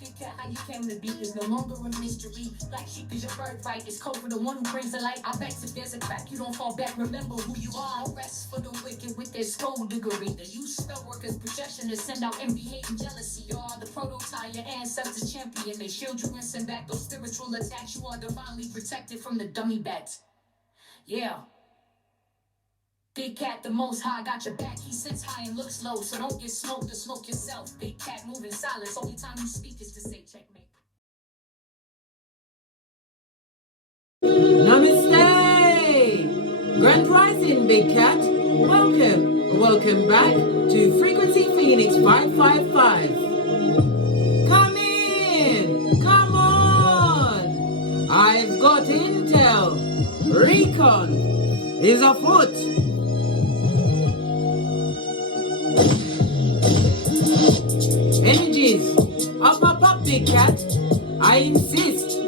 Big cat, how you came to be is no longer a mystery. Black sheep is your birthright. It's code for the one who brings the light. I bet if there's a crack, you don't fall back. Remember who you are. No rest for the wicked with their skullduggery. The use spell workers' projection to send out envy, hate, and jealousy. You are the prototype, your ancestors champion. They shield you and send back those spiritual attacks. You are divinely protected from the dummy bats. Yeah. Big cat, the most high, got your back. He sits high and looks low, so don't get smoked or smoke yourself. Big cat moving silence. Only time you speak is to say checkmate. Namaste! Grand Rising, Big Cat. Welcome back to Frequency Phoenix 555. Come in! Come on! I've got intel. Recon is afoot. Energies, up, Big Cat. I insist.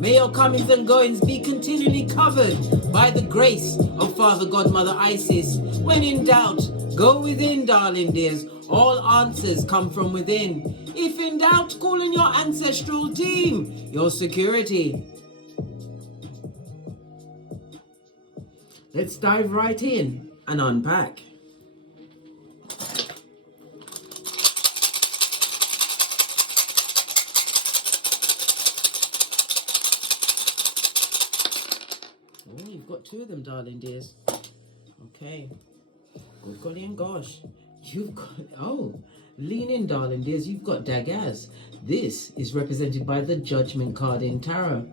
May your comings and goings be continually covered by the grace of Father Godmother Isis. When in doubt, go within, darling dears. All answers come from within. If in doubt, call in your ancestral team, your security. Let's dive right in and unpack. Got two of them, darling dears. Okay. Good golly and gosh. You've got, lean in, darling dears. You've got Dagaz. This is represented by the Judgment card in Tarot.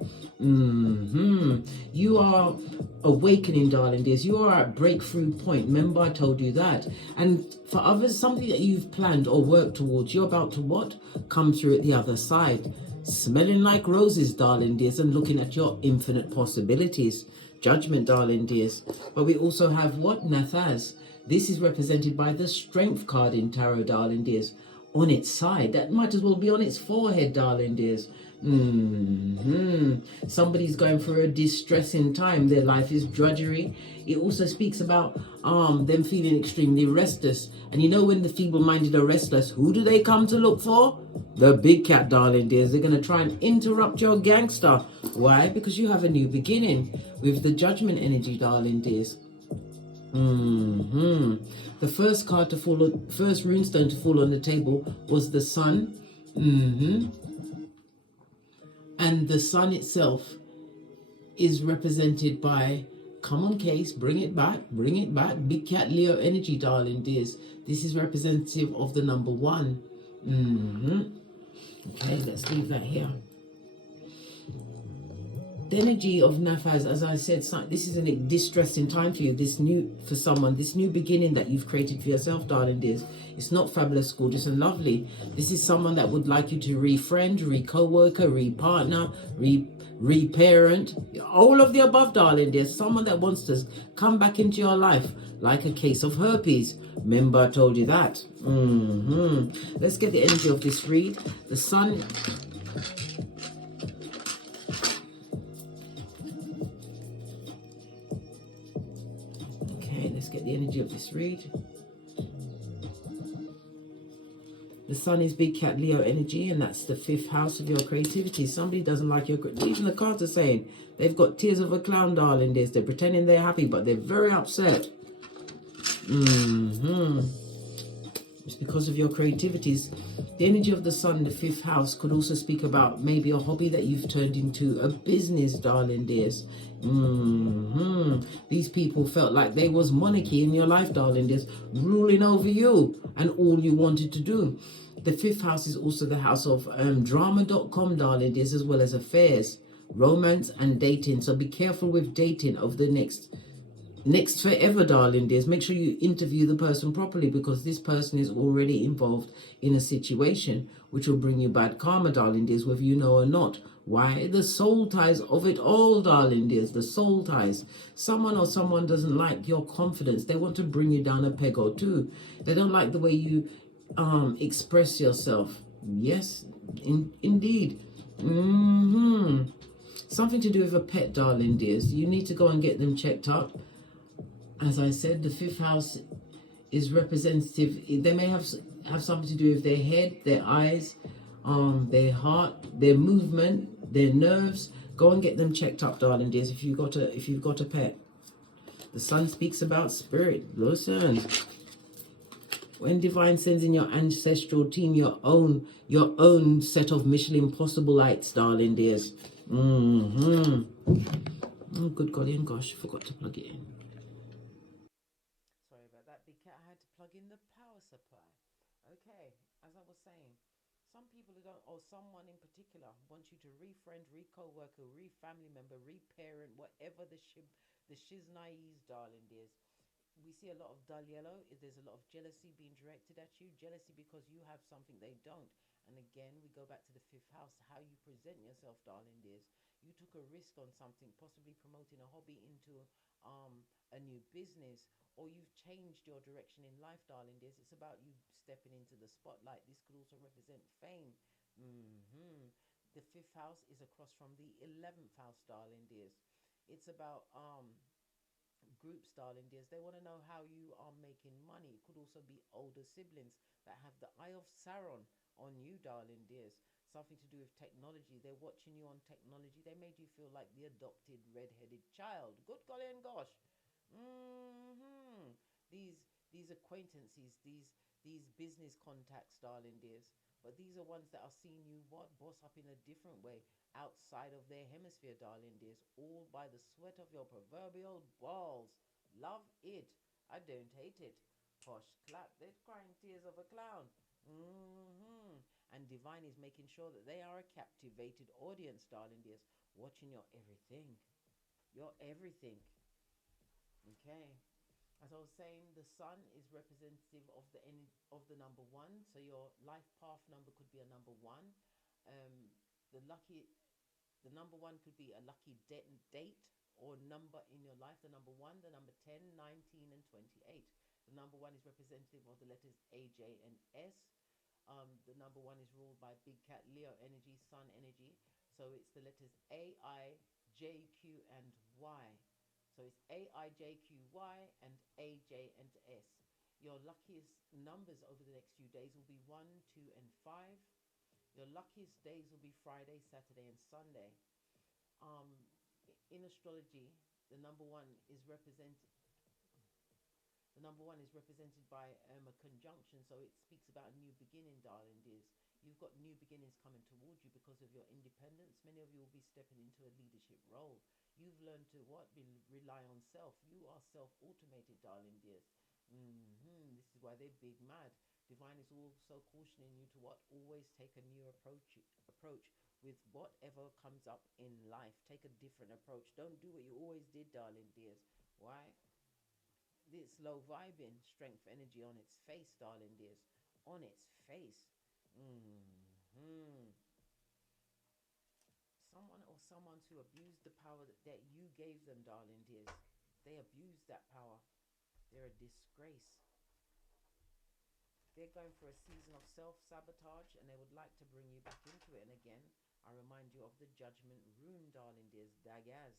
You are awakening, darling dears. You are at breakthrough point. Remember, I told you that. And for others, something that you've planned or worked towards, you're about to what? Come through at the other side. Smelling like roses, darling dears, and looking at your infinite possibilities. Judgment, darling dears. But we also have what? NATAL. This is represented by the Strength card in Tarot, darling dears. On its side. That might as well be on its forehead, darling dears. Somebody's going through a distressing time. Their life is drudgery. It also speaks about them feeling extremely restless. And you know, when the feeble-minded are restless, who do they come to look for? The big cat, darling dears. They're going to try and interrupt your gangster. Why? Because you have a new beginning with the Judgment energy, darling dears. The first card to fall, first runestone to fall on the table was the Sun. And the Sun itself is represented by, come on case, bring it back, big cat Leo energy, darling dears. This is representative of the number 1. Okay, let's leave that here. The energy of Nafaz, as I said, this is a distressing time for you. This new beginning that you've created for yourself, darling dears. It's not fabulous, gorgeous, and lovely. This is someone that would like you to re-friend, re-co-worker, re-partner, re-parent. All of the above, darling dears. Someone that wants to come back into your life like a case of herpes. Remember, I told you that. Let's get the energy of this read. The Sun. Let's get the energy of this read. The Sun is big cat Leo energy, and that's the 5th house of your creativity. Somebody doesn't like your, even the cards are saying they've got tears of a clown, darling dears. They're pretending they're happy, but they're very upset. It's because of your creativities. The energy of the Sun, the 5th house, could also speak about maybe a hobby that you've turned into a business, darling dears. These people felt like there was monarchy in your life, darling dears, ruling over you and all you wanted to do. The 5th house is also the house of drama.com, darling dears, as well as affairs, romance and dating. So be careful with dating of the next forever, darling dears. Make sure you interview the person properly, because this person is already involved in a situation which will bring you bad karma, darling dears, whether you know or not. Why? The soul ties of it all, darling dears. The soul ties. Someone doesn't like your confidence. They want to bring you down a peg or two. They don't like the way you express yourself. Yes, indeed. Something to do with a pet, darling dears. You need to go and get them checked up. As I said, the 5th house is representative. They may have have something to do with their head, their eyes, their heart, their movement, their nerves. Go and get them checked up, darling dears. If you've got a pet. The sun speaks about spirit. Listen. When divine sends in your ancestral team, your own set of Mission Impossible lights, darling dears. Oh, good golly and gosh, forgot to plug it in. Sorry about that, big cat. I had to plug in the power supply. Okay, as I was saying, some people who don't, or someone in particular, wants you to re-friend, re-co-worker, re-family member, re-parent, whatever the shiznai's, darling dears. We see a lot of dull yellow. There's a lot of jealousy being directed at you. Jealousy because you have something they don't. And again, we go back to the 5th house, how you present yourself, darling dears. You took a risk on something, possibly promoting a hobby into a new business, or you've changed your direction in life, darling dears. It's about you stepping into the spotlight. This could also represent fame. The 5th house is across from the 11th house, darling dears. It's about groups, darling dears. They want to know how you are making money. It could also be older siblings that have the eye of Sauron on you, darling dears. Something to do with technology. They're watching you on technology. They made you feel like the adopted red-headed child. Good golly and gosh. These acquaintances, these business contacts, darling dears. But these are ones that are seeing you boss up in a different way, outside of their hemisphere, darling dears, all by the sweat of your proverbial balls. Love it. I don't hate it. Posh clap, they're crying tears of a clown. And divine is making sure that they are a captivated audience, darling dears, watching your everything. Your everything. Okay. As I was saying, the sun is representative of the number 1. So your life path number could be a number 1. The number 1 could be a lucky date or number in your life. The number 1, the number 10, 19, and 28. The number 1 is representative of the letters A, J, and S. The number 1 is ruled by Big Cat Leo energy, Sun energy. So it's the letters A, I, J, Q, and Y. So it's A, I, J, Q, Y, and A, J, and S. Your luckiest numbers over the next few days will be 1, 2, and 5. Your luckiest days will be Friday, Saturday, and Sunday. In astrology, the number 1 is represented by a conjunction, so it speaks about a new beginning, darling dears. You've got new beginnings coming towards you because of your independence. Many of you will be stepping into a leadership role. You've learned to rely on self. You are self-automated, darling dears. This is why they're big mad. Divine is also cautioning you to always take a new approach with whatever comes up in life. Take a different approach. Don't do what you always did, darling dears. Why? This low vibing strength energy on its face, darling dears. On its face. Someone who abused the power that you gave them, darling dears. They abused that power. They're a disgrace. They're going for a season of self-sabotage, and they would like to bring you back into it. And again, I remind you of the judgment rune, darling dears. Dagaz.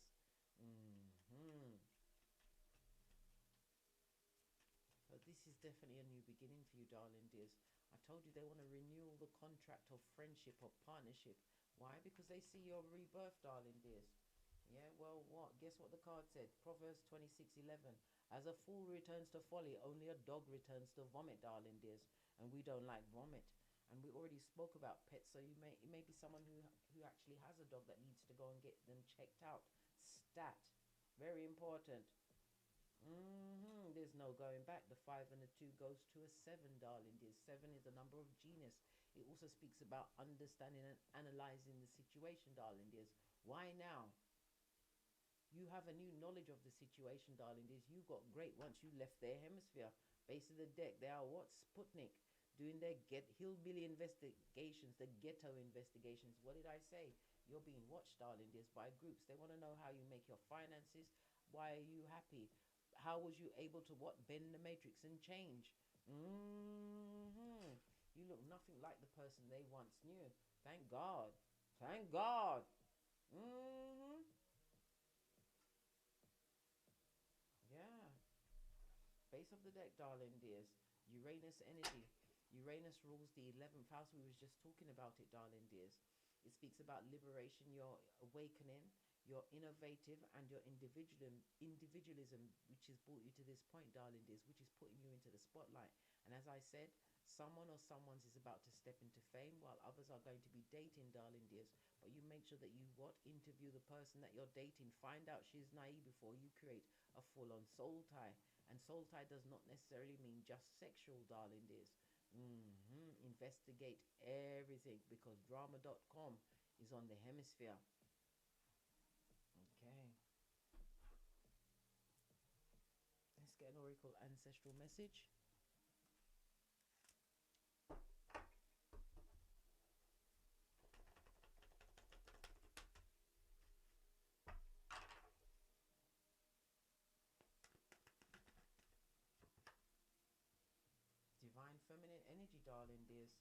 But this is definitely a new beginning for you, darling dears. I told you they want to renew the contract of friendship or partnership. Why? Because they see your rebirth, darling dears. Yeah, well, what? Guess what the card said? Proverbs 26:11. As a fool returns to folly, only a dog returns to vomit, darling dears. And we don't like vomit. And we already spoke about pets, so it may be someone who actually has a dog that needs to go and get them checked out. Stat. Very important. There's no going back. The 5 and the 2 goes to a 7, darling dears. 7 is the number of genius. It also speaks about understanding and analyzing the situation, darling dears. Why now? You have a new knowledge of the situation, darling dears. You got great once you left their hemisphere. Base of the deck, they are what? Sputnik. Doing their hillbilly investigations, the ghetto investigations. What did I say? You're being watched, darling dears, by groups. They want to know how you make your finances. Why are you happy? How was you able to bend the matrix and change? You look nothing like the person they once knew. Thank God. Thank God. Yeah. Base of the deck, darling dears. Uranus energy. Uranus rules the 11th house. We was just talking about it, darling dears. It speaks about liberation, your awakening, your innovative, and your individualism, which has brought you to this point, darling dears, which is putting you into the spotlight. And as I said, someone or someone's is about to step into fame, while others are going to be dating, darling dears. But you make sure that you interview the person that you're dating. Find out she's naive before you create a full-on soul tie. And soul tie does not necessarily mean just sexual, darling dears. Investigate everything, because drama.com is on the hemisphere. Okay. Let's get an oracle ancestral message. Divine feminine energy, darling dears.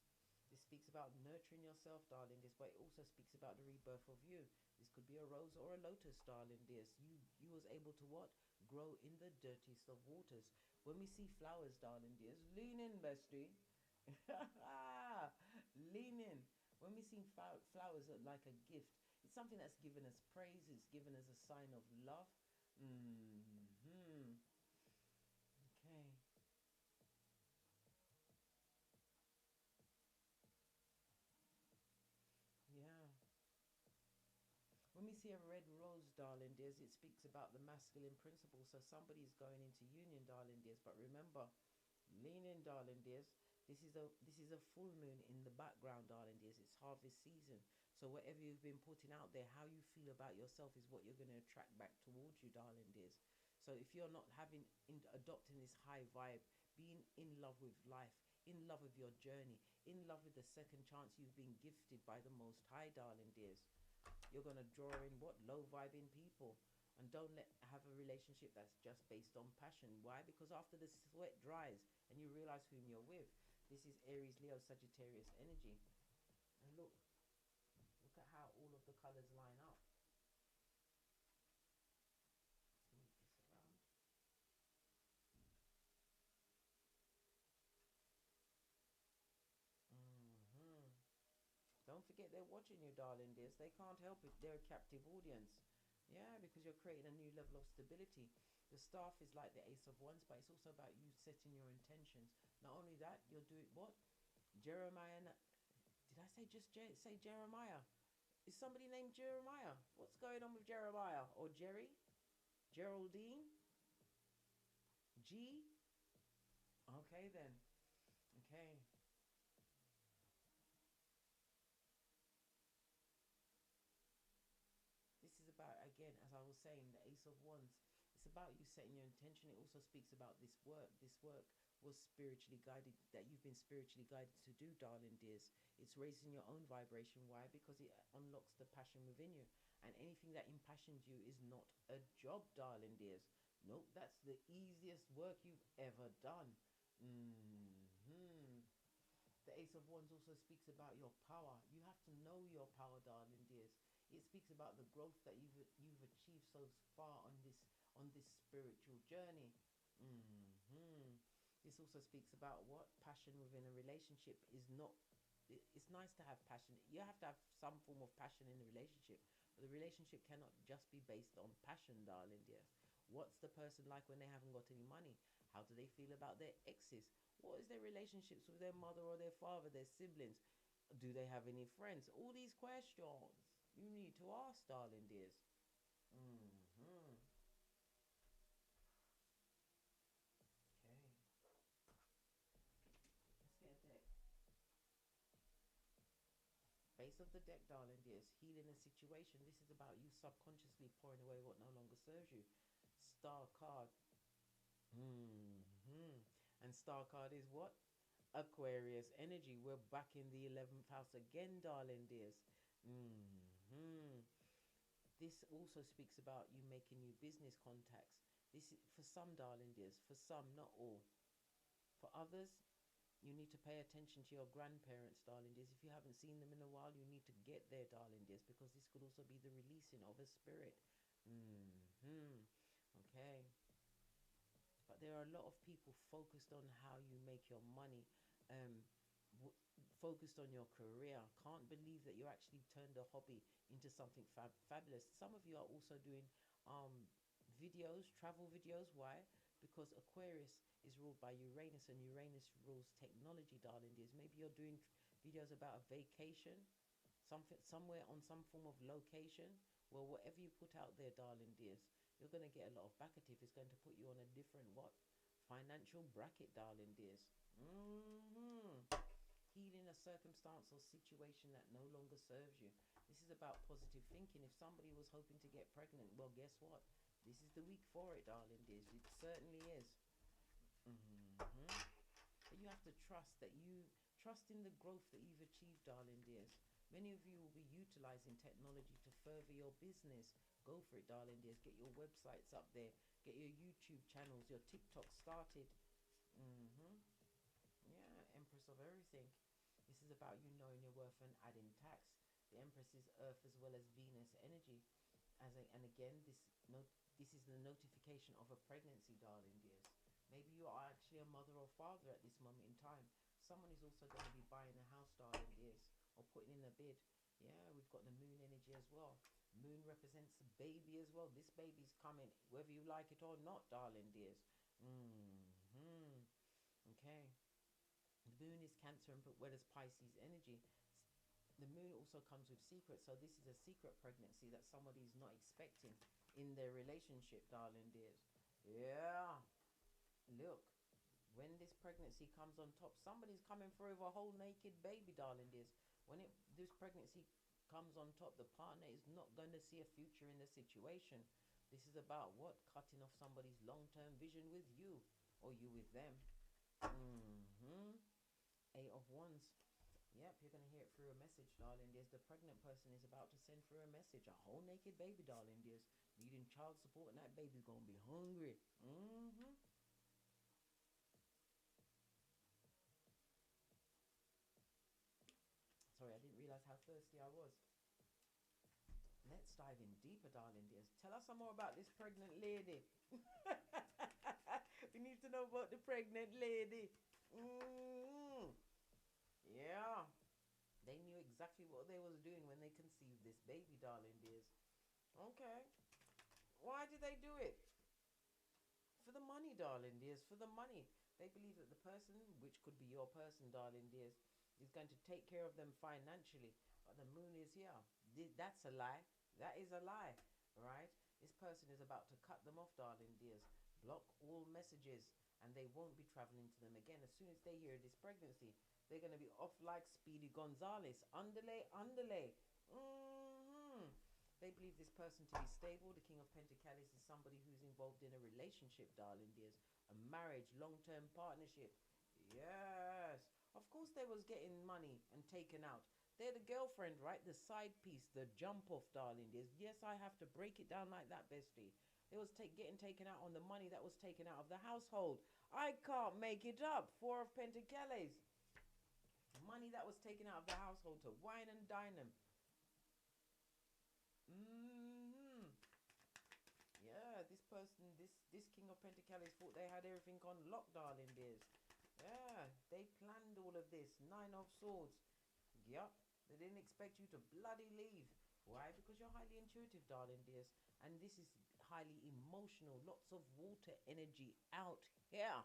This speaks about nurturing yourself, darling dears, but it also speaks about the rebirth of you. This could be a rose or a lotus, darling dears. You was able to what? Grow in the dirtiest of waters. When we see flowers, darling dears, lean in, bestie. Lean in. When we see flowers like a gift, it's something that's given us praise. It's given us a sign of love. Okay. Yeah. When we see a red rose, darling dears, it speaks about the masculine principle. So somebody's going into union, darling dears. But remember, lean in, darling dears. This is a full moon in the background, darling dears. It's harvest season. So whatever you've been putting out there, how you feel about yourself is what you're going to attract back towards you, darling dears. So if you're not adopting this high vibe, being in love with life, in love with your journey, in love with the second chance you've been gifted by the Most High, darling dears, you're going to draw in what? Low vibing people. And don't have a relationship that's just based on passion. Why? Because after the sweat dries and you realize whom you're with. This is Aries, Leo, Sagittarius energy. And look at how all of the colors line up. Let's move this around. Don't forget they're watching you, darling dears. They can't help it. They're a captive audience. Yeah, because you're creating a new level of stability. The staff is like the Ace of Wands, but it's also about you setting your intentions. Not only that, you're doing what? Jeremiah. Did I say say Jeremiah? Is somebody named Jeremiah? What's going on with Jeremiah? Or Jerry? Geraldine? G? Okay then. Okay. This is about, again, as I was saying, the Ace of Wands. It's about you setting your intention. It also speaks about this work. This work was spiritually guided, that you've been spiritually guided to do, darling dears. It's raising your own vibration. Why? Because it unlocks the passion within you. And anything that impassions you is not a job, darling dears. Nope, that's the easiest work you've ever done. The Ace of Wands also speaks about your power. You have to know your power, darling dears. It speaks about the growth that you've achieved so far on this spiritual journey. This also speaks about what? Passion within a relationship is not. It's nice to have passion. You have to have some form of passion in the relationship, but the relationship cannot just be based on passion, darling dears. What's the person like when they haven't got any money? How do they feel about their exes? What is their relationships with their mother or their father, their siblings? Do they have any friends? All these questions you need to ask, darling dears. Okay. Let's get a deck. Base of the deck, darling dears. Healing a situation. This is about you subconsciously pouring away what no longer serves you. Star card. And star card is what? Aquarius energy. We're back in the 11th house again, darling dears. This also speaks about you making new business contacts. This is for some, darling dears. For some, not all. For others, you need to pay attention to your grandparents, darling dears. If you haven't seen them in a while, you need to get there, darling dears, because this could also be the releasing of a spirit. Okay. But there are a lot of people focused on how you make your money. focused on your career. Can't believe that you actually turned a hobby into something fabulous. Some of you are also doing videos, travel videos. Why? Because Aquarius is ruled by Uranus, and Uranus rules technology, darling dears. Maybe you're doing videos about a vacation, something somewhere on some form of location. Well, whatever you put out there, darling dears, you're going to get a lot of backative. It's going to put you on a different financial bracket, darling dears. Healing a circumstance or situation that no longer serves you. This is about positive thinking. If somebody was hoping to get pregnant, well, guess what? This is the week for it, darling dears. It certainly is. But you have to trust in the growth that you've achieved, darling dears. Many of you will be utilizing technology to further your business. Go for it, darling dears. Get your websites up there. Get your YouTube channels, your TikTok started. Yeah, Empress of everything. This is about you knowing your worth and adding tax. The Empress is Earth as well as Venus energy. And again, this is the notification of a pregnancy, darling dears. Maybe you are actually a mother or father at this moment in time. Someone is also going to be buying a house, darling dears, or putting in a bid. Yeah, we've got the moon energy as well. Moon represents the baby as well. This baby's coming, whether you like it or not, darling dears. Okay. The moon is Cancer and well as Pisces energy. The moon also comes with secrets. So this is a secret pregnancy that somebody's not expecting in their relationship, darling dears. Yeah. Look, when this pregnancy comes on top, somebody's coming through with a whole naked baby, darling dears. When this pregnancy comes on top, the partner is not going to see a future in the situation. This is about what? Cutting off somebody's long-term vision with you, or you with them. Eight of Wands. Yep, you're going to hear it through a message, darling dears. The pregnant person is about to send through a message. A whole naked baby, darling dears. Needing child support, and that baby's going to be hungry. Sorry, I didn't realize how thirsty I was. Let's dive in deeper, darling dears. Tell us some more about this pregnant lady. We need to know about the pregnant lady. Yeah. They knew exactly what they was doing when they conceived this baby, darling dears. Okay. Why did they do it? For the money, darling dears. For the money. They believe that the person, which could be your person, darling dears, is going to take care of them financially. But the moon is here. That's a lie. That is a lie. Right? This person is about to cut them off, darling dears. Block all messages. And they won't be traveling to them again. As soon as they hear this pregnancy, they're going to be off like Speedy Gonzales. Underlay. They believe this person to be stable. The King of Pentacles is somebody who's involved in a relationship, darling dears. A marriage, long-term partnership. Yes. Of course they was getting money and taken out. They're the girlfriend, right? The side piece, the jump off, darling dears. Yes, I have to break it down like that, bestie. They was getting taken out on the money that was taken out of the household. I can't make it up. Four of Pentacles. Money that was taken out of the household to wine and dine them. Yeah, this person, this King of Pentacles thought they had everything on lock, darling dears. Yeah, they planned all of this. Nine of Swords. Yup, they didn't expect you to bloody leave. Why? Because you're highly intuitive, darling dears. And this is highly emotional. Lots of water energy out here.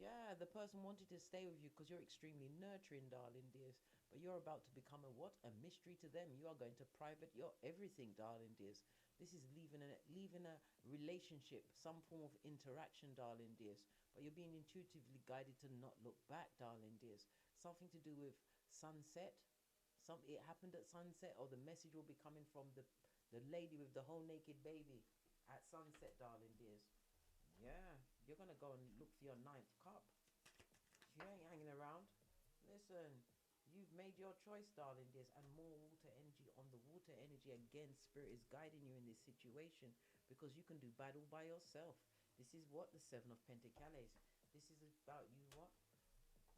Yeah, the person wanted to stay with you because you're extremely nurturing, darling dears. But you're about to become a what? A mystery to them. You are going to private your everything, darling dears. This is leaving a relationship, some form of interaction, darling dears. But you're being intuitively guided to not look back, darling dears. Something to do with sunset. It happened at sunset, or the message will be coming from the lady with the whole naked baby at sunset, darling dears. Yeah, you're going to go and look for your 9th cup. If you ain't hanging around, listen, you've made your choice, darling dears. And more water energy on the water energy. Again, Spirit is guiding you in this situation because you can do battle by yourself. This is what the 7 of Pentacles. This is about you what?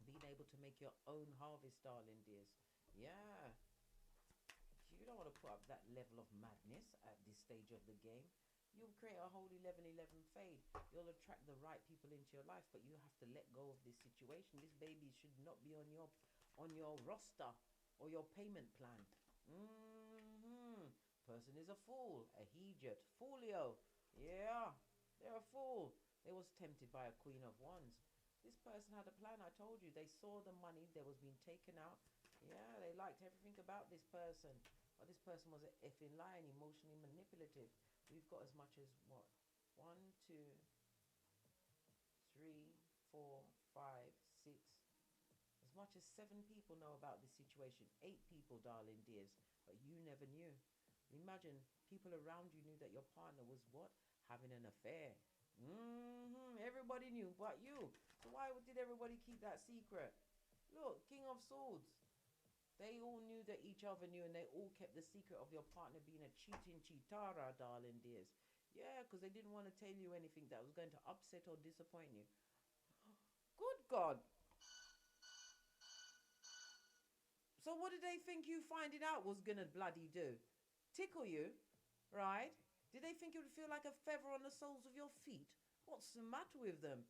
Being able to make your own harvest, darling dears. Yeah. You don't want to put up that level of madness at this stage of the game. You'll create a whole 11-11 fade. You'll attract the right people into your life, but you have to let go of this situation. This baby should not be on your roster or your payment plan. Person is a fool, a hejat, foolio. Yeah, they're a fool. They was tempted by a Queen of Wands. This person had a plan. I told you, they saw the money that was being taken out. Yeah, they liked everything about this person, but this person was an effing lion, emotionally manipulative. We've got as much as what? 1, 2, 3, 4, 5, 6. As much as 7 people know about this situation. 8 people, darling dears, but you never knew. Imagine people around you knew that your partner was what? Having an affair. Everybody knew but you. So why did everybody keep that secret? Look, King of Swords. They all knew that each other knew, and they all kept the secret of your partner being a cheating cheatara, darling dears. Yeah, because they didn't want to tell you anything that was going to upset or disappoint you. Good God. So what did they think you finding out was going to bloody do? Tickle you, right? Did they think it would feel like a feather on the soles of your feet? What's the matter with them?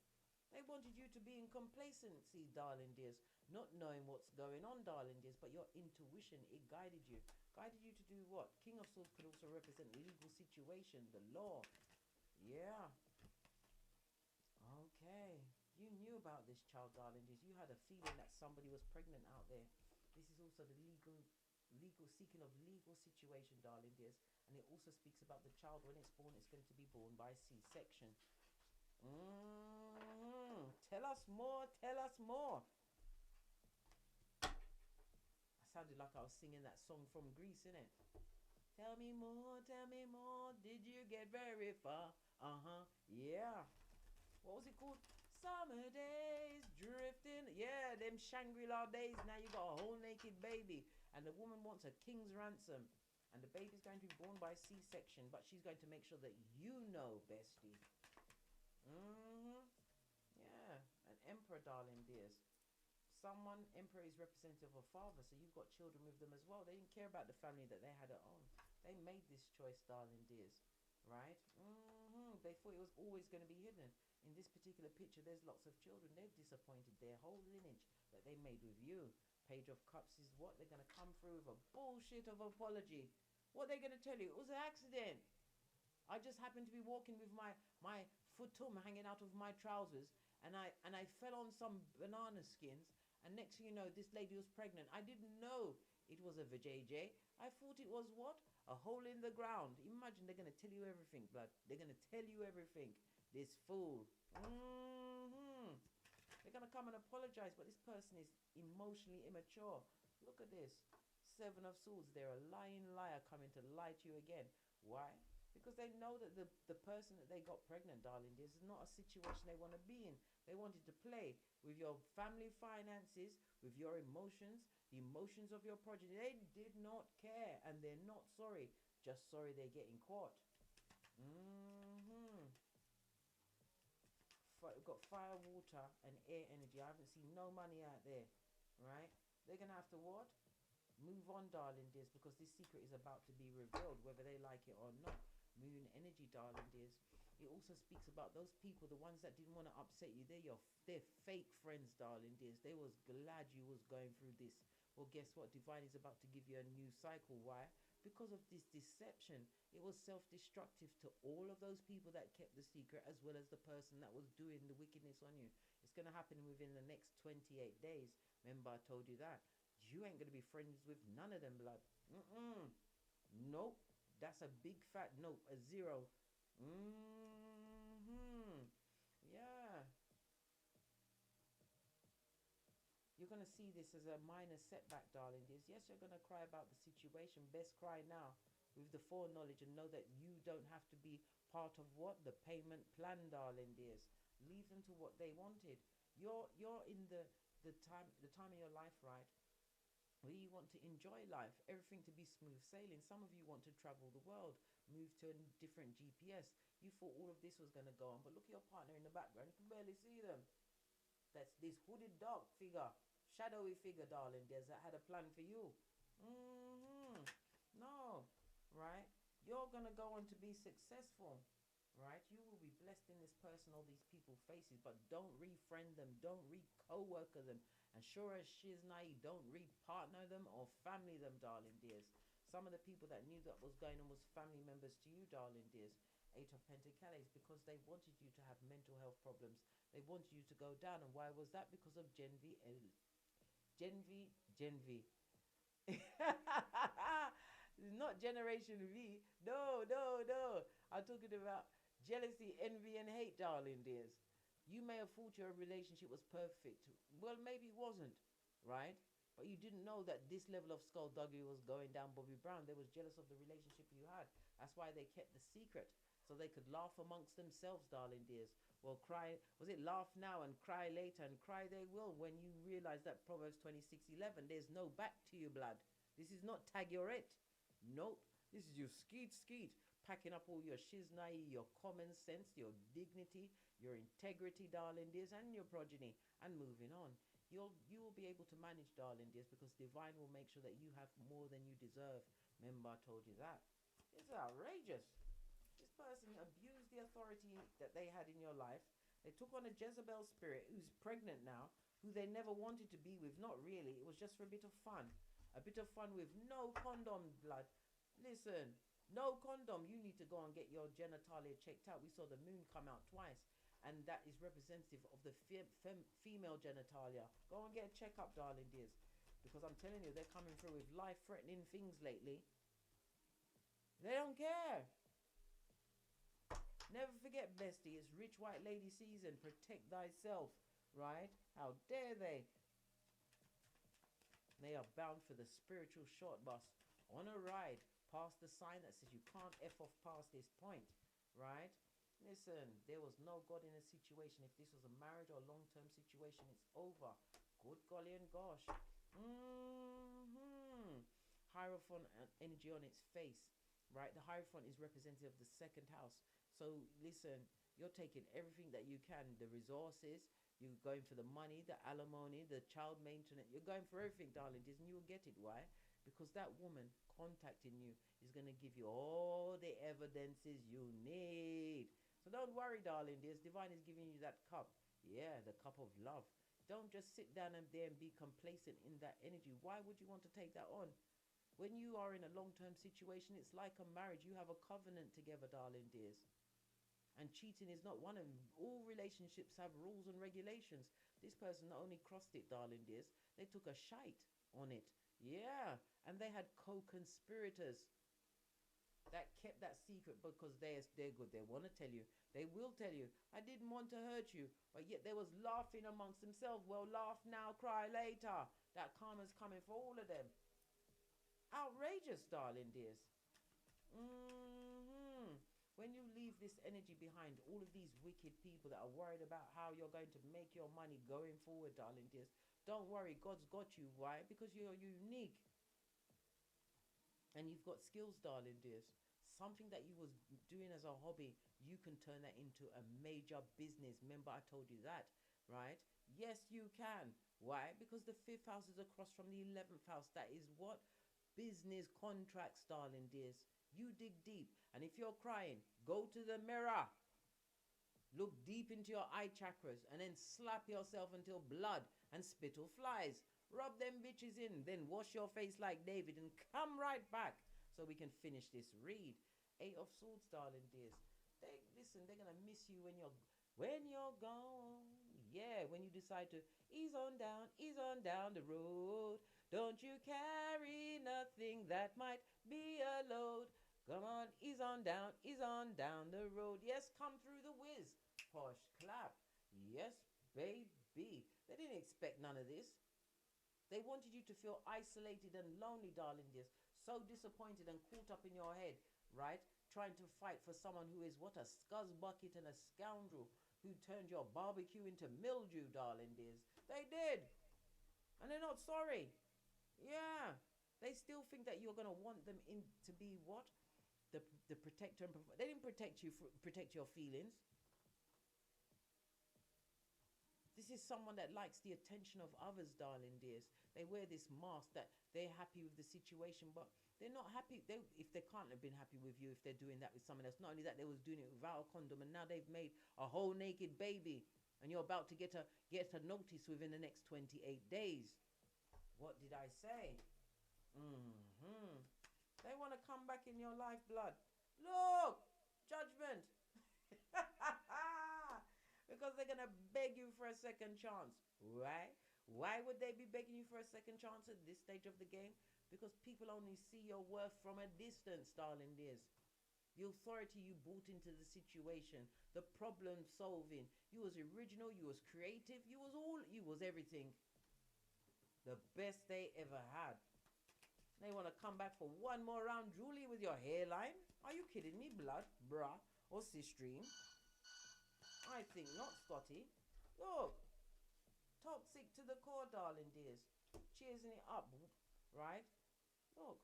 They wanted you to be in complacency, darling dears, not knowing what's going on, darling dears, but your intuition, it guided you. Guided you to do what? King of Swords could also represent legal situation, the law. Yeah. Okay. You knew about this child, darling dears. You had a feeling that somebody was pregnant out there. This is also the legal seeking of legal situation, darling dears. And it also speaks about the child when it's born, it's going to be born by C-section. Tell us more, tell us more. I sounded like I was singing that song from Greece, innit? Tell me more, did you get very far? Yeah. What was it called? Summer days, drifting. Yeah, them Shangri-La days. Now you got a whole naked baby. And the woman wants a king's ransom. And the baby's going to be born by C-section. But she's going to make sure that you know, bestie. Yeah, an emperor, darling dears. Emperor is representative of father, so you've got children with them as well. They didn't care about the family that they had at home. They made this choice, darling dears, right? They thought it was always going to be hidden. In this particular picture, there's lots of children. They've disappointed their whole lineage that they made with you. Page of Cups is what? They're going to come through with a bullshit of apology. What they're going to tell you? It was an accident. I just happened to be walking with my futum hanging out of my trousers, and I fell on some banana skins, and next thing you know, this lady was pregnant. I didn't know it was a vajayjay. I thought it was what? A hole in the ground. Imagine, they're going to tell you everything, blood. They're going to tell you everything. This fool. They're going to come and apologize, but this person is emotionally immature. Look at this. 7 of Swords. They're a lying liar coming to lie to you again. Why? Because they know that the person that they got pregnant, darling, this is not a situation they want to be in. They wanted to play with your family finances, with your emotions, the emotions of your progeny. They did not care, and they're not sorry. Just sorry they're getting caught. We've got fire, water, and air energy. I haven't seen no money out there, right? They're going to have to what? Move on, darling dears, because this secret is about to be revealed, whether they like it or not. Moon energy, darling dears. It also speaks about those people, the ones that didn't want to upset you. They're fake friends, darling dears. They was glad you was going through this. Well, guess what? Divine is about to give you a new cycle. Why? Because of this deception. It was self-destructive to all of those people that kept the secret, as well as the person that was doing the wickedness on you. It's going to happen within the next 28 days. Remember, I told you that. You ain't going to be friends with none of them, blood. Nope. That's a big fat nope. A 0. Yeah. You're going to see this as a minor setback, darling dears. Yes, you're going to cry about the situation. Best cry now with the foreknowledge and know that you don't have to be part of what? The payment plan, darling dears. Leave them to what they wanted. You're in the time of your life, right? Where you want to enjoy life, everything to be smooth sailing. Some of you want to travel the world, move to a different GPS. You thought all of this was going to go on, but look at your partner in the background. You can barely see them. That's this hooded dark figure, shadowy figure, darling. That had a plan for you. No, right? You're going to go on to be successful, right? You will be blessed in this person or these people faces, but don't refriend them, don't re-co-worker them, and sure as shiznai, don't re-partner them or family them, darling dears. Some of the people that knew that was going on was family members to you, darling dears. Eight of Pentacles, because they wanted you to have mental health problems. They wanted you to go down. And why was that? Because of Gen V. Not Generation V. No. I'm talking about jealousy, envy, and hate, darling dears. You may have thought your relationship was perfect. Well, maybe it wasn't, right? But you didn't know that this level of skullduggery was going down Bobby Brown. They was jealous of the relationship you had. That's why they kept the secret. So they could laugh amongst themselves, darling dears. Well, cry, was it laugh now and cry later, and cry they will when you realize that Proverbs 26:11, there's no back to you, blood. This is not tag your it. Nope. This is your skeet, packing up all your shiznai, your common sense, your dignity, your integrity, darling dears, and your progeny, and moving on. You will be able to manage, darling dears, because divine will make sure that you have more than you deserve. Remember, I told you that. It's outrageous. This person abused the authority that they had in your life. They took on a Jezebel spirit who's pregnant now, who they never wanted to be with. Not really. It was just for a bit of fun. A bit of fun with no condom, blood. Listen, no condom. You need to go and get your genitalia checked out. We saw the moon come out twice, and that is representative of the female genitalia. Go and get a checkup, darling dears, because I'm telling you, they're coming through with life-threatening things lately. They don't care. Never forget, bestie, it's rich white lady season. Protect thyself, right? How dare they? They are bound for the spiritual short bus on a ride past the sign that says you can't F off past this point, right? Listen, there was no God in a situation. If this was a marriage or long-term situation, it's over. Good golly and gosh. Hierophant energy on its face, right? The Hierophant is representative of the second house. So listen, you're taking everything that you can, the resources, you're going for the money, the alimony, the child maintenance, you're going for everything, darling, and you'll get it. Why? Because that woman contacting you is going to give you all the evidences you need. So don't worry, darling, dears. Divine is giving you that cup. Yeah, the cup of love. Don't just sit down and there and be complacent in that energy. Why would you want to take that on? When you are in a long-term situation, it's like a marriage. You have a covenant together, darling dears. And cheating is not one of them. All relationships have rules and regulations. This person not only crossed it, darling dears, they took a shite on it. Yeah, and they had co-conspirators that kept that secret because they're good. They want to tell you. They will tell you, I didn't want to hurt you. But yet they was laughing amongst themselves. Well, laugh now, cry later. That karma's coming for all of them. Outrageous, darling dears. When you leave this energy behind, all of these wicked people that are worried about how you're going to make your money going forward, darling dears, don't worry, God's got you. Why? Because you're unique. And you've got skills, darling dears. Something that you was doing as a hobby, you can turn that into a major business. Remember, I told you that, right? Yes, you can. Why? Because the 5th house is across from the 11th house. That is what? Business contracts, darling dears. You dig deep. And if you're crying, go to the mirror. Look deep into your eye chakras and then slap yourself until blood and spittle flies. Rub them bitches in. Then wash your face like David and come right back so we can finish this read. 8 of Swords, darling dears. Listen, they're going to miss you when you're gone. Yeah, when you decide to ease on down the road. Don't you carry nothing that might be a load. Come on, ease on down the road. Yes, come through the whiz. Posh clap. Yes, baby. They didn't expect none of this. They wanted you to feel isolated and lonely, darling dears. So disappointed and caught up in your head, right? Trying to fight for someone who is what, a scuzz bucket and a scoundrel who turned your barbecue into mildew, darling dears. They did. And they're not sorry. Yeah. They still think that you're going to want them in to be what? The protector and they didn't protect you, protect your feelings. This is someone that likes the attention of others, darling dears. They wear this mask that they're happy with the situation, but they're not happy. If they can't have been happy with you, if they're doing that with someone else. Not only that, they was doing it without a condom, and now they've made a whole naked baby, and you're about to get a notice within the next 28 days. What did I say? They want to come back in your life, blood. Look, judgment. Because they're going to beg you for a second chance. Why? Why would they be begging you for a second chance at this stage of the game? Because people only see your worth from a distance, darling dears. The authority you brought into the situation, the problem solving. You was original, you was creative, you was everything. The best they ever had. They want to come back for one more round, Julie, with your hairline? Are you kidding me, blood, bruh, or sis-stream? I think not, Scotty. Look, toxic to the core, darling dears. Cheersing it up, right? Look.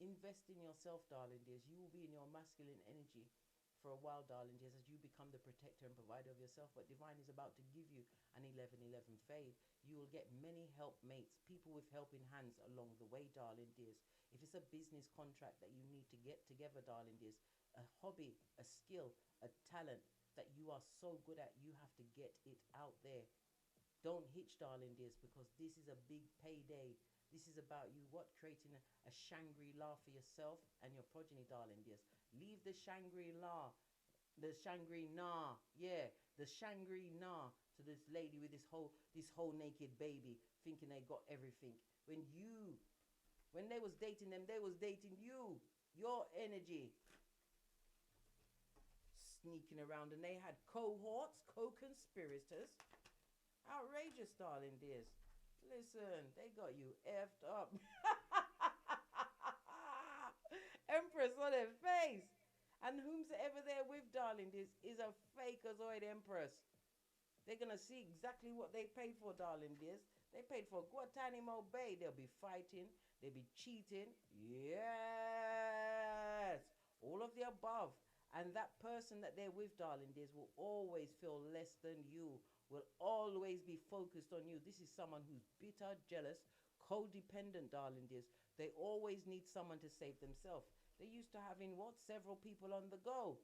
Invest in yourself, darling dears. You will be in your masculine energy for a while, darling dears, as you become the protector and provider of yourself. But Divine is about to give you an 11-11 fade. You will get many helpmates, people with helping hands along the way, darling dears. If it's a business contract that you need to get together, darling dears, a hobby, a skill, a talent that you are so good at, you have to get it out there. Don't hitch, darling dears, because this is a big payday. This is about you, creating a Shangri-La for yourself and your progeny, darling dears. Leave the Shangri-La, the Shangri-Na, yeah, the Shangri-Na to this lady with this whole naked baby, thinking they got everything. When they was dating them, they was dating you, your energy. Sneaking around, and they had cohorts, co-conspirators. Outrageous, darling dears. Listen, they got you effed up. Empress on their face. And whomsoever they're with, darling, this is a fakeazoid empress. They're going to see exactly what they paid for, darling dears. They paid for Guantanamo Bay. They'll be fighting. They'll be cheating. Yes. All of the above. And that person that they're with, darling dears, will always feel less than you. Will always be focused on you. This is someone who's bitter, jealous, codependent, darling dears. They always need someone to save themselves. They're used to having, several people on the go.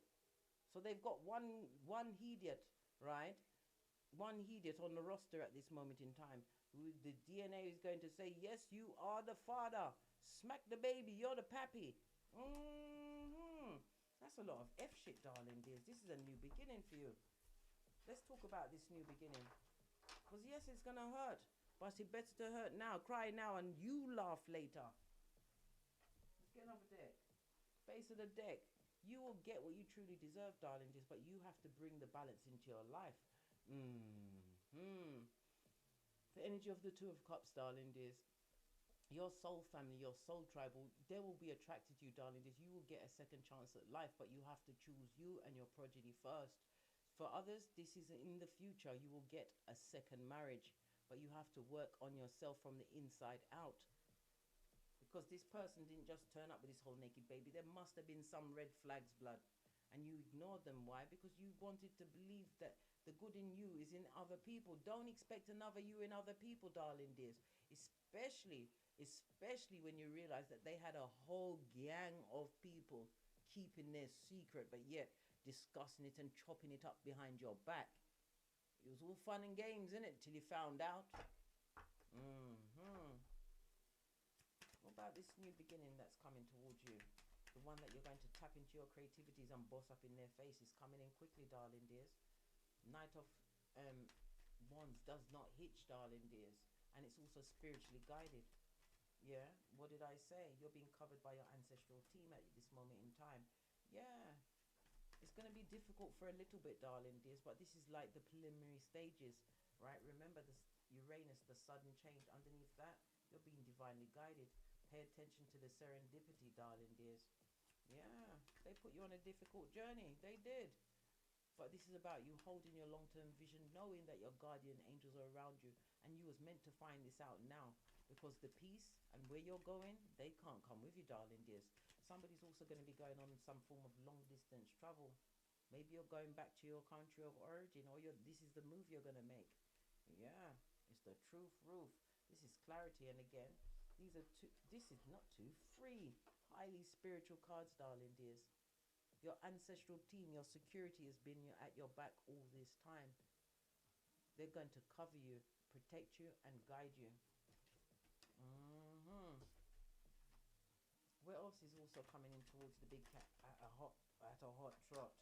So they've got one idiot, right? One idiot on the roster at this moment in time. Who the DNA is going to say, yes, you are the father. Smack the baby, you're the pappy. That's a lot of F shit, darling dears. This is a new beginning for you. Let's talk about this new beginning. Because yes, it's going to hurt. But it's better to hurt now. Cry now and you laugh later. Let's get another deck. Face of the deck. You will get what you truly deserve, darling dears. But you have to bring the balance into your life. The energy of the Two of Cups, darling dears. Your soul family, your soul tribe, they will be attracted to you, darling dears. You will get a second chance at life. But you have to choose you and your progeny first. For others, this is in the future. You will get a second marriage. But you have to work on yourself from the inside out. Because this person didn't just turn up with this whole naked baby. There must have been some red flags, blood. And you ignored them. Why? Because you wanted to believe that the good in you is in other people. Don't expect another you in other people, darling dears. Especially when you realize that they had a whole gang of people keeping their secret, but yet discussing it and chopping it up behind your back. It was all fun and games, innit? Till you found out. What about this new beginning that's coming towards you? The one that you're going to tap into your creativities and boss up in their face is coming in quickly, darling dears. Knight of Wands does not hitch, darling dears. And it's also spiritually guided. Yeah, what did I say? You're being covered by your ancestral team at this moment in time. Yeah. It's going to be difficult for a little bit, darling dears, but this is like the preliminary stages, right? Remember this Uranus, the sudden change underneath that. You're being divinely guided. Pay attention to the serendipity, darling dears. Yeah, they put you on a difficult journey. They did. But this is about you holding your long-term vision, knowing that your guardian angels are around you. And you was meant to find this out now. Because the peace and where you're going, they can't come with you, darling dears. Somebody's also going to be going on some form of long-distance travel. Maybe you're going back to your country of origin, or this is the move you're going to make. Yeah, it's the truth roof. This is clarity. And again, these are two. This is not two, three highly spiritual cards, darling dears. Your ancestral team, your security has been at your back all this time. They're going to cover you, protect you, and guide you. What else is also coming in towards the big cat at a hot trot?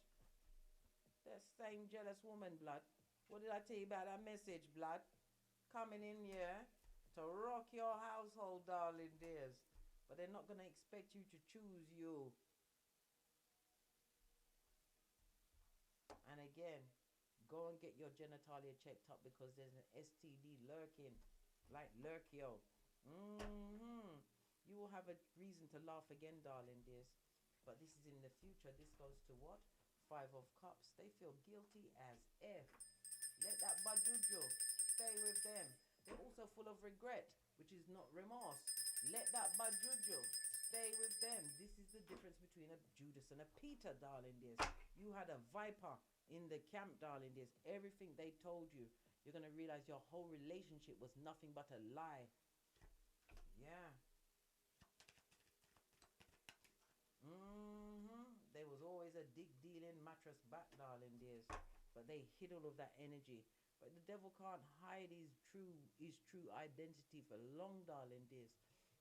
That same jealous woman, blood. What did I tell you about that message, blood? Coming in here to rock your household, darling dears. But they're not going to expect you to choose you. And again, go and get your genitalia checked up, because there's an STD lurking, like Lurkio. You will have a reason to laugh again, darling dears. But this is in the future. This goes to what? 5 of Cups. They feel guilty as F. Let that bajuju stay with them. They're also full of regret, which is not remorse. Let that bajuju stay with them. This is the difference between a Judas and a Peter, darling dears. You had a viper in the camp, darling dears. Everything they told you, you're going to realize your whole relationship was nothing but a lie. Yeah. There was always a dig dealing mattress back, darling dears. But they hid all of that energy. But the devil can't hide his true identity for long, darling dears.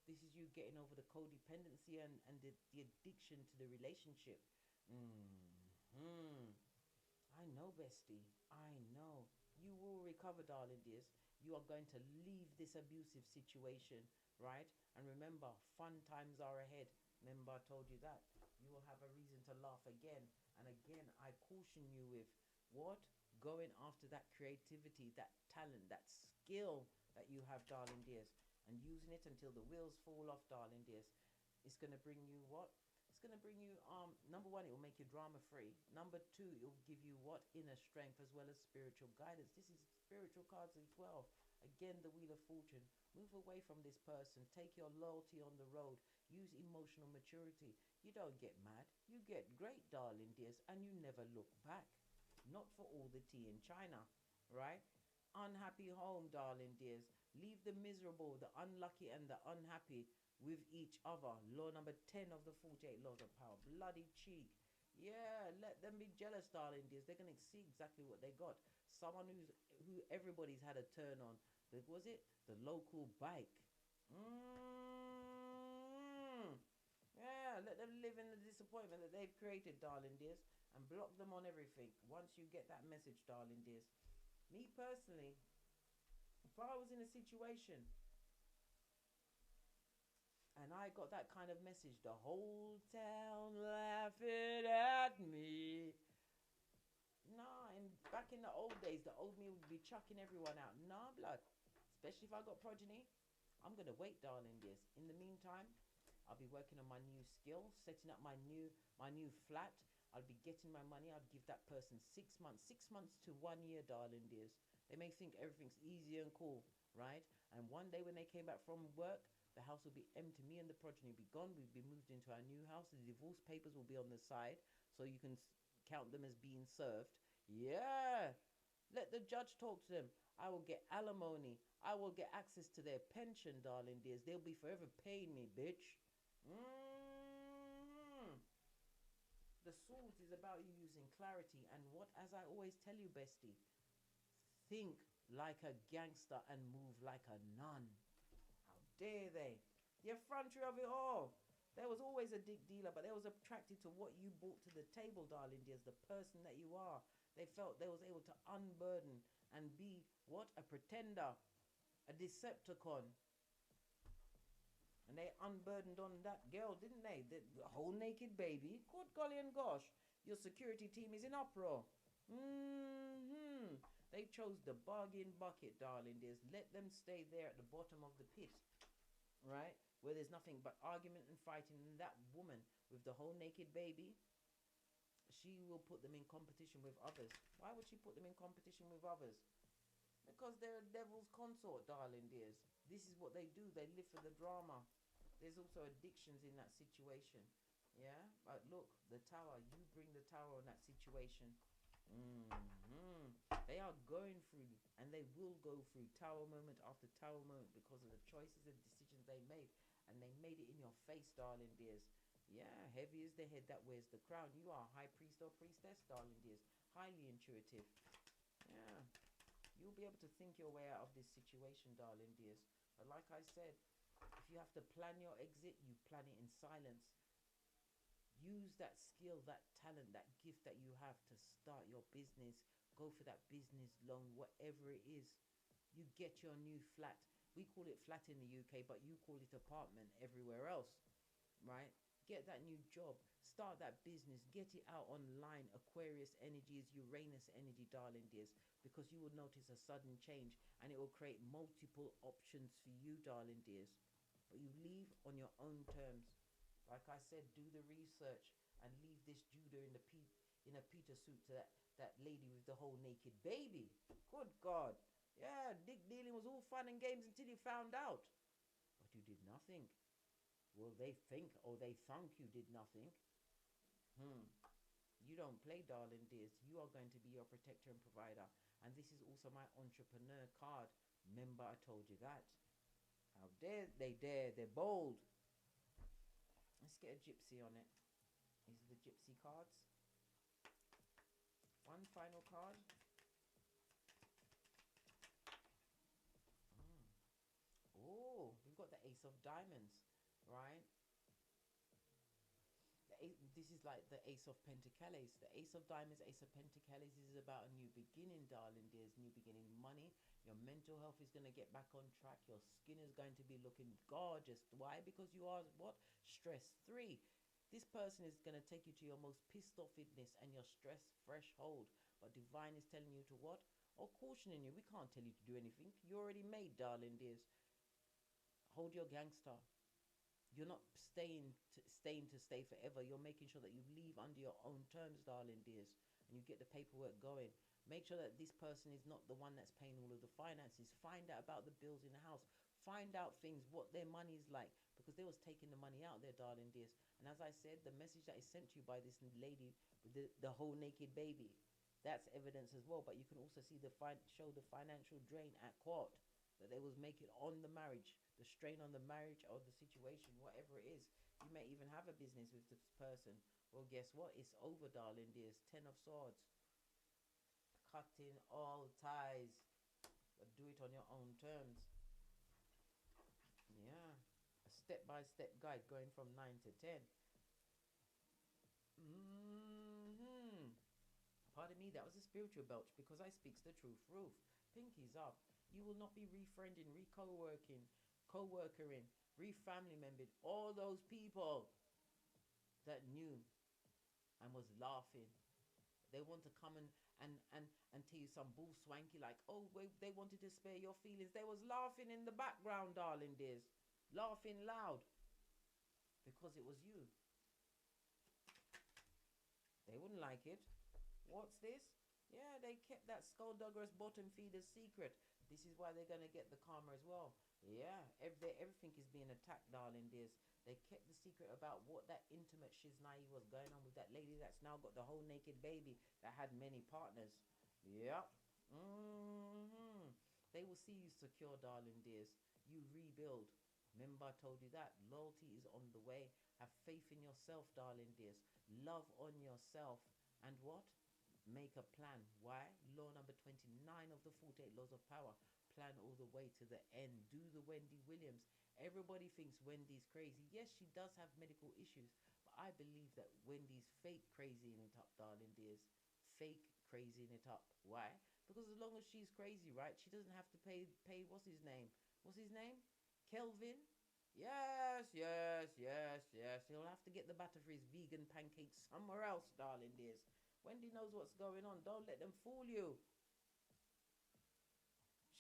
This is you getting over the codependency and the addiction to the relationship. I know, bestie. I know. You will recover, darling dears. You are going to leave this abusive situation, right? And remember, fun times are ahead. Remember, I told you that. You will have a reason to laugh again. And again, I caution you with what? Going after that creativity, that talent, that skill that you have, darling dears. And using it until the wheels fall off, darling dears. It's going to bring you what? It's going to bring you, number one, it will make you drama free. Number two, it will give you what? Inner strength as well as spiritual guidance. This is spiritual cards as well. Again, the Wheel of Fortune. Move away from this person. Take your loyalty on the road. Use emotional maturity. You don't get mad. You get great, darling dears, and you never look back. Not for all the tea in China, right? Unhappy home, darling dears. Leave the miserable, the unlucky, and the unhappy with each other. Law number 10 of the 48 laws of power. Bloody cheek. Yeah, let them be jealous, darling dears. They're going to see exactly what they got. Someone who everybody's had a turn on. Was it the local bike? Yeah, let them live in the disappointment that they've created, darling dears, and block them on everything once you get that message, darling dears. Me personally, if I was in a situation and I got that kind of message, the whole town laughing at me. Nah, and back in the old days, the old me would be chucking everyone out. Nah, blood. Especially if I got progeny. I'm going to wait, darling dears. In the meantime, I'll be working on my new skill, setting up my new flat. I'll be getting my money. I'll give that person 6 months. 6 months to 1 year, darling dears. They may think everything's easy and cool, right? And one day when they came back from work, the house will be empty. Me and the progeny will be gone. We'll be moved into our new house. The divorce papers will be on the side, so you can count them as being served. Yeah. Let the judge talk to them. I will get alimony. I will get access to their pension, darling dears. They'll be forever paying me, bitch. The Swords is about you using clarity. And what, as I always tell you, bestie, think like a gangster and move like a nun. How dare they? The effrontery of it all. There was always a dick dealer, but they was attracted to what you brought to the table, darling dears, the person that you are. They felt they was able to unburden and be, what? A pretender, a Decepticon. And they unburdened on that girl, didn't they? The whole naked baby. Good golly and gosh, your security team is in uproar. They chose the bargain bucket, darling dears. Let them stay there at the bottom of the pit, right? Where there's nothing but argument and fighting. And that woman with the whole naked baby, she will put them in competition with others. Why would she put them in competition with others? Because they're a devil's consort, darling dears. This is what they do. They live for the drama. There's also addictions in that situation. Yeah, but look, the Tower, you bring the Tower on that situation. They are going through, and they will go through Tower moment after Tower moment because of the choices and decisions they made. And they made it in your face, darling dears. Yeah, heavy is the head that wears the crown. You are a high priest or priestess, darling dears. Highly intuitive. Yeah, you'll be able to think your way out of this situation, darling dears. But like I said, if you have to plan your exit, you plan it in silence. Use that skill, that talent, that gift that you have to start your business. Go for that business loan, whatever it is. You get your new flat. We call it flat in the UK, but you call it apartment everywhere else, right? Get that new job. Start that business. Get it out online. Aquarius energy is Uranus energy, darling dears, because you will notice a sudden change and it will create multiple options for you, darling dears. But you leave on your own terms. Like I said, do the research and leave this Judah in a Peter suit to that lady with the whole naked baby. Good God. Yeah, Dick dealing was all fun and games until you found out. But you did nothing. Well, they think or they think you did nothing. You don't play, darling dears. You are going to be your protector and provider. And this is also my entrepreneur card. Remember, I told you that. How dare they dare? They're bold. Let's get a gypsy on it. These are the gypsy cards. One final card. Oh, we've got the Ace of Diamonds, right? This is like the Ace of Pentacles. The Ace of Diamonds, Ace of Pentacles is about a new beginning, darling dears. New beginning, money. Your mental health is going to get back on track. Your skin is going to be looking gorgeous. Why? Because you are what? Stress-free. This person is going to take you to your most pissed offness and your stress threshold. But Divine is telling you to what? Or cautioning you. We can't tell you to do anything. You're already made, darling dears. Hold your gangster. You're not staying to stay forever. You're making sure that you leave under your own terms, darling dears, and you get the paperwork going. Make sure that this person is not the one that's paying all of the finances. Find out about the bills in the house. Find out things, what their money is like, because they was taking the money out there, darling dears. And as I said, the message that is sent to you by this lady with the whole naked baby, that's evidence as well. But you can also see show the financial drain at court that they was making on the marriage, the strain on the marriage or the situation, whatever it is. You may even have a business with this person. Well, guess what? It's over, darling dears. 10 of Swords. Cutting all ties. But do it on your own terms. Yeah. A step-by-step guide going from 9 to 10. Pardon me, that was a spiritual belch because I speaks the truth. Roof. Pinkies up. You will not be refriending, co-working, co-workering, family membered, all those people that knew and was laughing. They want to come and tell you some bull swanky like, oh, wait, they wanted to spare your feelings. They was laughing in the background, darling dears. Laughing loud because it was you. They wouldn't like it. What's this? Yeah, they kept that skullduggerous bottom feeder's secret. This is why they're going to get the karma as well. Yeah, everything is being attacked, darling dears. They kept the secret about what that intimate shiznai was going on with that lady that's now got the whole naked baby that had many partners. Yep. They will see you secure, darling dears. You rebuild. Remember I told you that. Loyalty is on the way. Have faith in yourself, darling dears. Love on yourself. And what? Make a plan. Why? Law number 29 of the 48 laws of power. Plan all the way to the end. Do the Wendy Williams. Everybody thinks Wendy's crazy. Yes, she does have medical issues, but I believe that Wendy's fake crazy in it up, darling dears. Fake crazy in it up. Why? Because as long as she's crazy, right, she doesn't have to pay what's his name? What's his name? Kelvin? Yes. He'll have to get the batter for his vegan pancakes somewhere else, darling dears. Wendy knows what's going on. Don't let them fool you.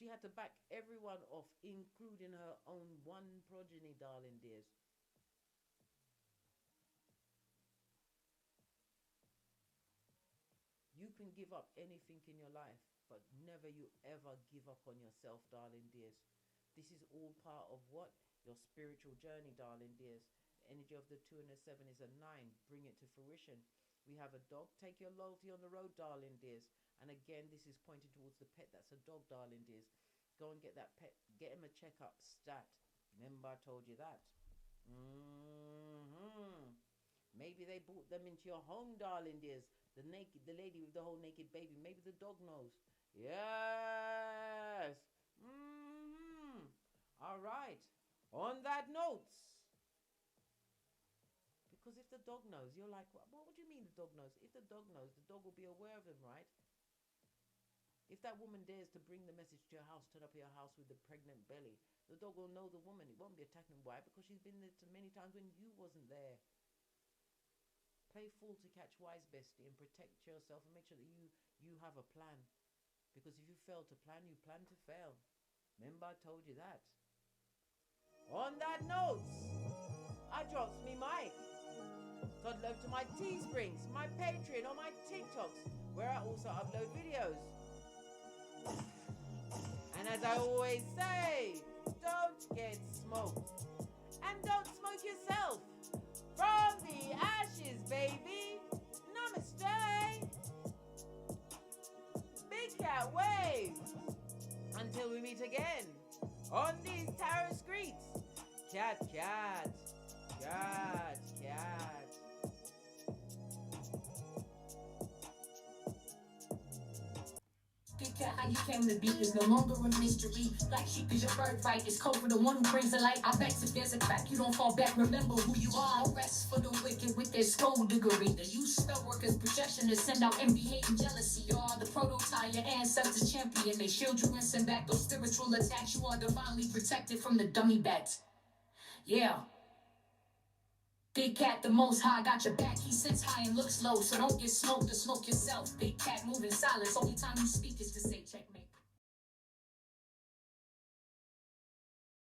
She had to back everyone off, including her own one progeny, darling dears. You can give up anything in your life, but never you ever give up on yourself, darling dears. This is all part of what? Your spiritual journey, darling dears. energy of the 2 and the 7 is a 9. Bring it to fruition. We have a dog. Take your loyalty on the road, darling dears. And again, this is pointing towards the pet. That's a dog, darling dears. Go and get that pet. Get him a checkup. Stat. Remember I told you that. Maybe they brought them into your home, darling dears. The lady with the whole naked baby. Maybe the dog knows. Yes. All right. On that note, because if the dog knows, you're like, what would you mean the dog knows? If the dog knows, the dog will be aware of him, right? If that woman dares to bring the message to your house, turn up at your house with the pregnant belly, the dog will know the woman. It won't be attacking. Why? Because she's been there many times when you wasn't there. Play fool to catch wise, bestie, and protect yourself and make sure that you have a plan. Because if you fail to plan, you plan to fail. Remember I told you that. On that note, I drops me mic. God love to my Teesprings, my Patreon, or my TikToks, where I also upload videos. And as I always say, don't get smoked. And don't smoke yourself. From the ashes, baby. Namaste. Big cat wave. Until we meet again on these tarot streets. Cat, cat. Cat, cat. Big cat, how you came to be is no longer a mystery. Black sheep is your birthright. It's code for the one who brings the light. I bet if there's a crack, you don't fall back. Remember who you are. No rest for the wicked with their skullduggery. The use spell workers' projection to send out envy, hate, and jealousy. You are the prototype, your ancestors champion. They shield you and send back those spiritual attacks. You are divinely protected from the dummy bats. Yeah. Big cat, the most high, got your back. He sits high and looks low, so don't get smoked or smoke yourself. Big cat, moving silence. Only time you speak is to say checkmate.